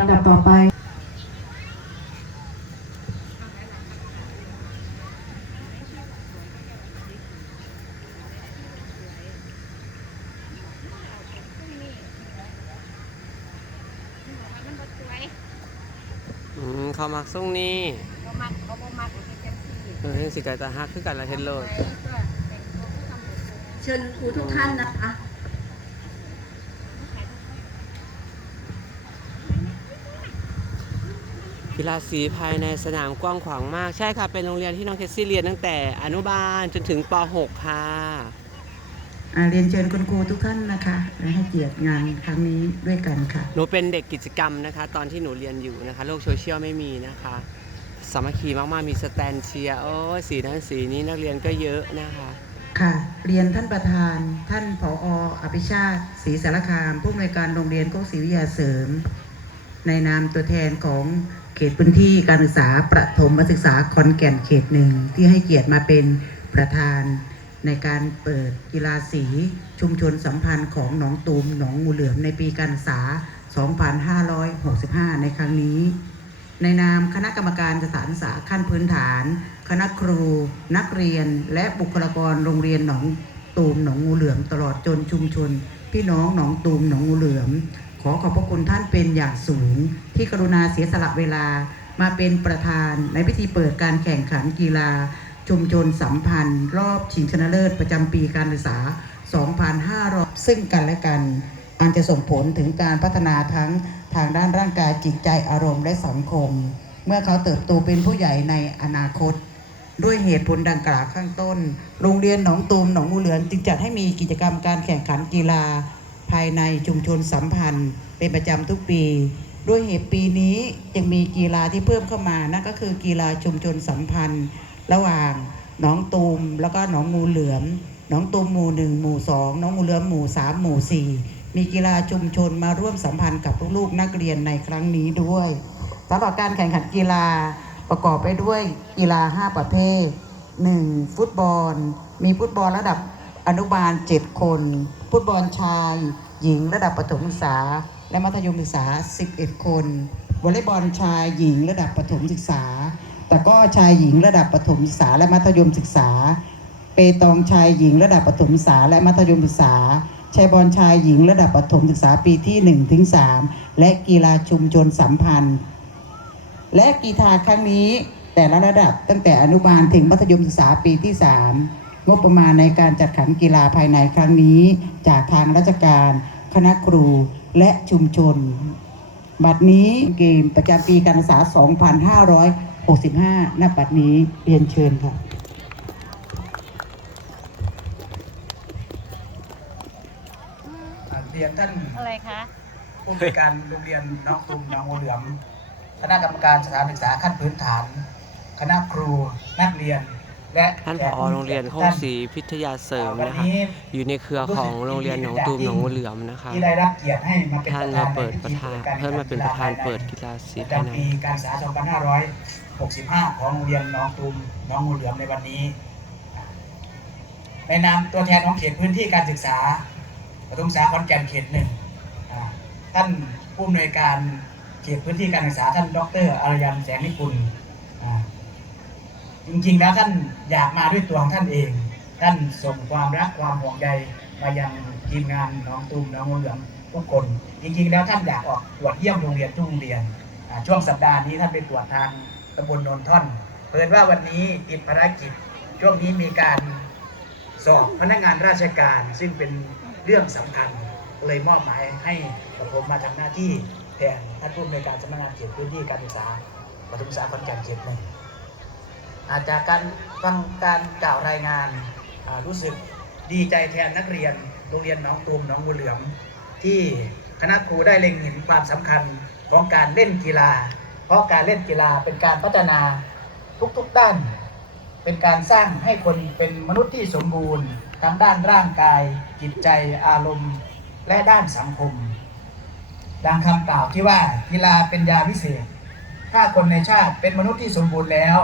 ลำดับต่อไปอืเขามักส่งนี่เขามักเขาบ่มักเป็นจังซี่เจังซี่ก็จะฮักคือกันละเฮนโลดเชิญครูทุกท่านนะคะ กีฬาสีภายในสนามกว้างขวางมากใช่ค่ะ เป็นโรงเรียนที่น้องเคสซี่เรียนตั้งแต่อนุบาลจนถึงป .6 ค่ะอ่าเรียนเชิญคุณครูทุกท่านนะคะและให้เกียรติงานครั้งนี้ด้วยกันค่ะ หนูเป็นเด็กกิจกรรมนะคะ ตอนที่หนูเรียนอยู่นะคะ โลกโซเชียลไม่มีนะคะ สามัคคีมากๆมีสแตนเชียร์โอ้ยสีนั้นสีนี้นักเรียนก็เยอะนะคะ ค่ะ เรียนท่านประธาน ท่านผออภิชาติศรีสารคามผู้อำนวยการโรงเรียนโคกศรีวิทยาเสริม ในนามตัวแทนของ เขตพื้นที่การศึกษาประถมศึกษาขอนแก่นเขตหนึ่งที่ให้เกียรติมาเป็นประธาน ในการเปิดกีฬาสีชุมชนสัมพันธ์ของหนองตูมหนองงูเหลือมในปีการศึกษา 2565 ในครั้งนี้ ในนามคณะกรรมการสถานศึกษาขั้นพื้นฐาน คณะครู นักเรียน และบุคลากรโรงเรียนหนองตูมหนองงูเหลือมตลอดจนชุมชน พี่น้องหนองตูมหนองงูเหลือม ขอขอบพระคุณท่านเป็นอย่างสูง ที่กรุณาเสียสละเวลามาเป็นประธานในพิธีเปิดการแข่งขันกีฬา ชุมชนสัมพันธ์ รอบชิงชนะเลิศประจำปีการศึกษา 2500 ซึ่งกันและกันอันจะส่งผลถึงการพัฒนาทั้งทางด้านร่างกายจิตใจอารมณ์และสังคม เมื่อเขาเติบโตเป็นผู้ใหญ่ในอนาคต ด้วยเหตุผลดังกล่าวข้างต้น โรงเรียนหนองตูมหนองงูเหลือนจึงจัดให้มีกิจกรรมการแข่งขันกีฬา ภายในชุมชนสัมพันธ์ เป็นประจำทุกปี ด้วยเหตุปีนี้จึงมีกีฬาที่เพิ่มเข้ามา นั่นก็คือกีฬาชุมชนสัมพันธ์ ระหว่างหนองตูมแล้วก็หนองงูเหลือมหนองตูมหมู่หนึ่งหมู่สองหนองงูเหลือมหมู่สามหมู่สี่มีกีฬาชุมชนมาร่วมสัมพันธ์กับลูกๆนักเรียนในครั้งนี้ด้วยสำหรับการแข่งขันกีฬาประกอบไปด้วยกีฬา 5 ประเภท 1. ฟุตบอล มีฟุตบอลระดับ อนุบาล7คนฟุตบอลชาย หญิงระดับประถมศึกษา และมัธยมศึกษา 11 คนวอลเลย์บอลชายหญิงระดับประถมศึกษา แต่ก็ชายหญิงระดับประถมศึกษาและมัธยมศึกษา เปตองชายหญิงระดับประถมศึกษาและมัธยมศึกษาชายบอลชายหญิงระดับประถมศึกษาปีที่1ถึง3และกีฬาชุมชนสัมพันธ์ และกีฬาครั้งนี้แต่ละระดับตั้งแต่อนุบาลถึงมัธยมศึกษาปีที่ 3 งบประมาณในการจัดขันกีฬาภายในครั้งนี้ จากทางราชการคณะครูและชุมชน บัดนี้เกมประจำปีการศึกษา 2565 ณ บัดนี้เรียนเชิญค่ะอ่าเรียนท่านอะไรคะผู้บริการโรงเรียนน้องตุมน้องงูเหลือมคณะกรรมการสถานศึกษาขั้นพื้นฐาน คณะครูนักเรียน และท่านผอโรงเรียนโคกศรีพิทยาเสริมวันนะคะนี้อยู่ในเครือของโรงเรียนหนองตูมหนองงูเหลือมนะคะที่ได้รับเกียรติให้มาเป็นท่านประธามานเปิดในประพิธานธีเพิ่มมาเป็นประธานเปิดกีฬาสีประภายในจำปีการศึกษา2565 ของโรงเรียนน้องตูมน้องงูเหลือมในวันนี้ ในนามตัวแทนของเขตพื้นที่การศึกษาประถมศึกษาขอนแก่นเขตหนึ่งอ่าท่านผู้อำนวยการเขตพื้นที่การศึกษาท่านดรอารยันแสงนิกุลอ่า จริงๆแล้วท่านอยากมาด้วยตัวของท่านเอง ท่านส่งความรักความห่วงใยมายังทีมงานน้องตูมน้องเหลือมทุกคน จริงๆแล้วท่านอยากออกตรวจเยี่ยมโรงเรียนทุกโรงเรียน ช่วงสัปดาห์นี้ท่านไปตรวจทางตำบลโนนท่อนเปิดว่าวันนี้ติดภารกิจ ช่วงนี้มีการสอบพนักงานราชการ ซึ่งเป็นเรื่องสำคัญเลยมอบหมายให้กับผมมาทำหน้าที่แทนท่านผู้อำนวยการสำนักงานเขตพื้นที่การศึกษาปฐมศึกษาขอนแก่นเขตหนึ่ง จจากการฟังการกล่าวรายงานรู้สึกดีใจแทนนักเรียนโรงเรียนหนองตูมหนองบัวเหลือม ที่คณะครูได้เล็งเห็นความสำคัญของการเล่นกีฬา เพราะการเล่นกีฬาเป็นการพัฒนาทุกๆด้าน เป็นการสร้างให้คนเป็นมนุษย์ที่สมบูรณ์ทั้งด้านร่างกาย จิตใจอารมณ์ และด้านสังคม ดังคำกล่าวที่ว่ากีฬาเป็นยาวิเศษ ถ้าคนในชาติเป็นมนุษย์ที่สมบูรณ์แล้ว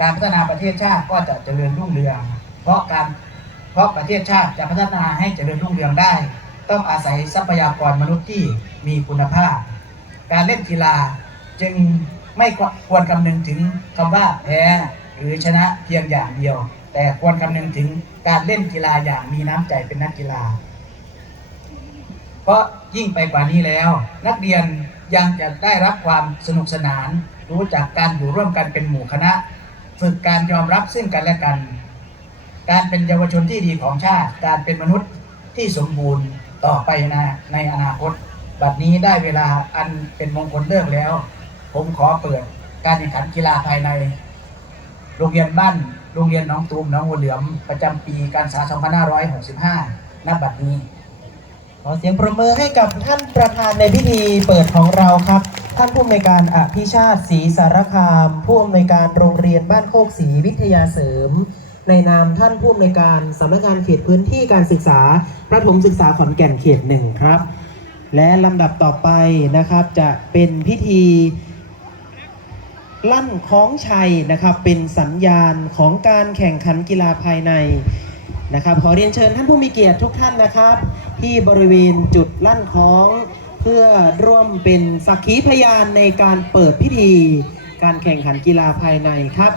การพัฒนาประเทศชาติก็จะเจริญรุ่งเรือง เพราะการเพราะประเทศชาติจะพัฒนาให้เจริญรุ่งเรืองได้ ต้องอาศัยทรัพยากรมนุษย์ที่มีคุณภาพ การเล่นกีฬาจึงไม่ควรคำนึงถึงคำว่าแพ้หรือชนะเพียงอย่างเดียว แต่ควรคำนึงถึงการเล่นกีฬาอย่างมีน้ำใจเป็นนักกีฬา เพราะยิ่งไปกว่านี้แล้ว นักเรียนยังจะได้รับความสนุกสนาน รู้จักการอยู่ร่วมกันเป็นหมู่คณะ ฝึกการยอมรับซึ่งกันและกัน การเป็นเยาวชนที่ดีของชาติ การเป็นมนุษย์ที่สมบูรณ์ต่อไปนะในอนาคต บัดนี้ได้เวลาอันเป็นมงคลเลิกแล้ว ผมขอเปิดการแข่งขันกีฬาภายใน โรงเรียนบ้านโรงเรียนน้องตูมน้องหัวเหลือมประจำปีการศึกษา2565ณบัดนี้ ขอเสียงประมือให้กับท่านประธานในพิธีเปิดของเราครับ ท่านผู้อำนวยการอภิชาติศรีสารคาม ผู้อำนวยการโรงเรียนบ้านโคกศรีวิทยาเสริม ในนามท่านผู้อำนวยการสำนักงานเขตพื้นที่การศึกษาประถมศึกษาขอนแก่นเขตหนึ่งครับ และลำดับต่อไปนะครับจะเป็นพิธีลั่นคล้องชัยนะครับเป็นสัญญาณของการแข่งขันกีฬาภายในนะครับขอเรียนเชิญท่านผู้มีเกียรติทุกท่านนะครับ ที่บริเวณจุดลั่นคล้อง เพื่อร่วมเป็นสักขีพยานในการเปิดพิธี การแข่งขันกีฬาภายในครับ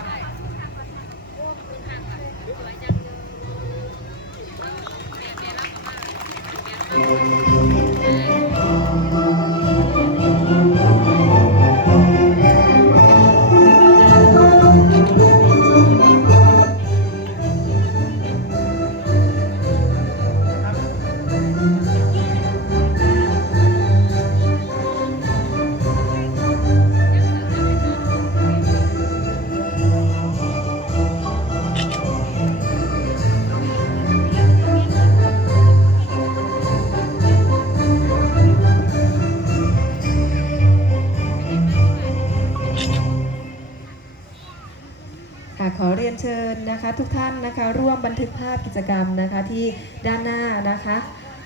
ค่ะขอเรียนเชิญนะคะ ทุกท่านนะคะ ร่วมบันทึกภาพกิจกรรมนะคะที่ด้านหน้านะคะ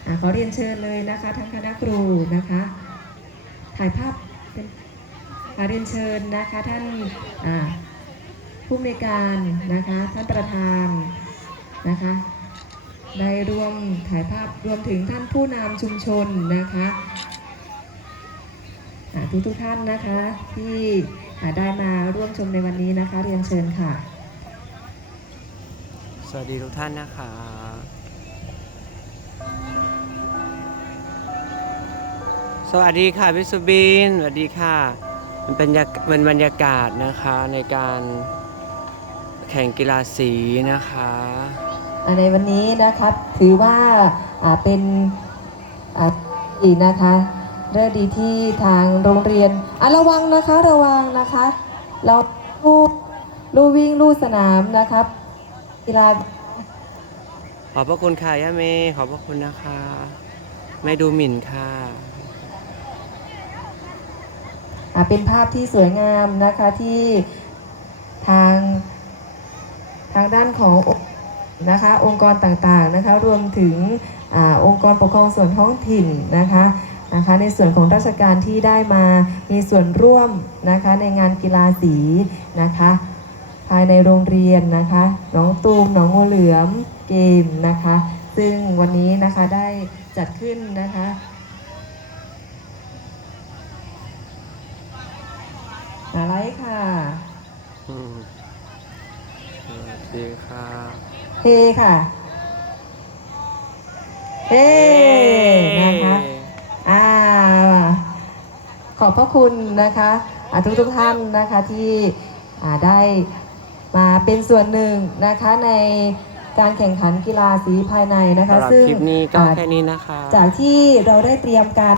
อะขอเรียนเชิญเลยนะคะทั้งคณะครูนะคะ ถ่ายภาพเป็นขอเรียนเชิญนะคะท่านผู้อำนการนะคะท่านประธานนะคะได้ร่วมถ่ายภาพรวมถึงท่านผู้นำชุมชนนะคะ ทุกทุกๆท่านนะคะ ที่อ่าได้มาร่วมชมในวันนี้นะคะ เรียนเชิญค่ะ สวัสดีทุกท่านนะคะสวัสดีค่ะพี่สุบินสวัสดีค่ะมันเป็นยากเป็นบรรยากาศนะคะในการแข่งกีฬาสีนะคะอ่าในวันนี้นะคะถือว่าอ่าเป็นอ่าดีนะคะ เรื่องดีที่ทางโรงเรียนอะระวังนะคะระวังนะคะเราลู่ลู่วิ่งลู่สนามนะครับกีฬาขอบพระคุณค่ะย่าเมย์ขอบพระคุณนะคะ ไม่ดูหมิ่นค่ะอ่าเป็นภาพที่สวยงามนะคะที่ทางทางด้านของนะคะองค์กรต่างๆนะคะรวมถึงอาองค์กรปกครองส่วนท้องถิ่นนะคะ นะคะในส่วนของราชการที่ได้มามีส่วนร่วมนะคะในงานกีฬาสีนะคะภายในโรงเรียนนะคะหน้องตูมหนองงูเหลือมเกมนะคะ ซึ่งวันนี้นะคะได้จัดขึ้นนะคะอะไรค่ะอืมสวัสดีค่ะเฮค่ะเฮ้ ขอบพระคุณนะคะอ่าทุกทุกๆท่านนะคะที่อ่าได้มาเป็นส่วนหนึ่งนะคะในการแข่งขันกีฬาสีภายในนะคะสำหรับซึ่งคลิปนี้ก็อ่าแค่นี้นะคะ จากที่เราได้เตรียมการ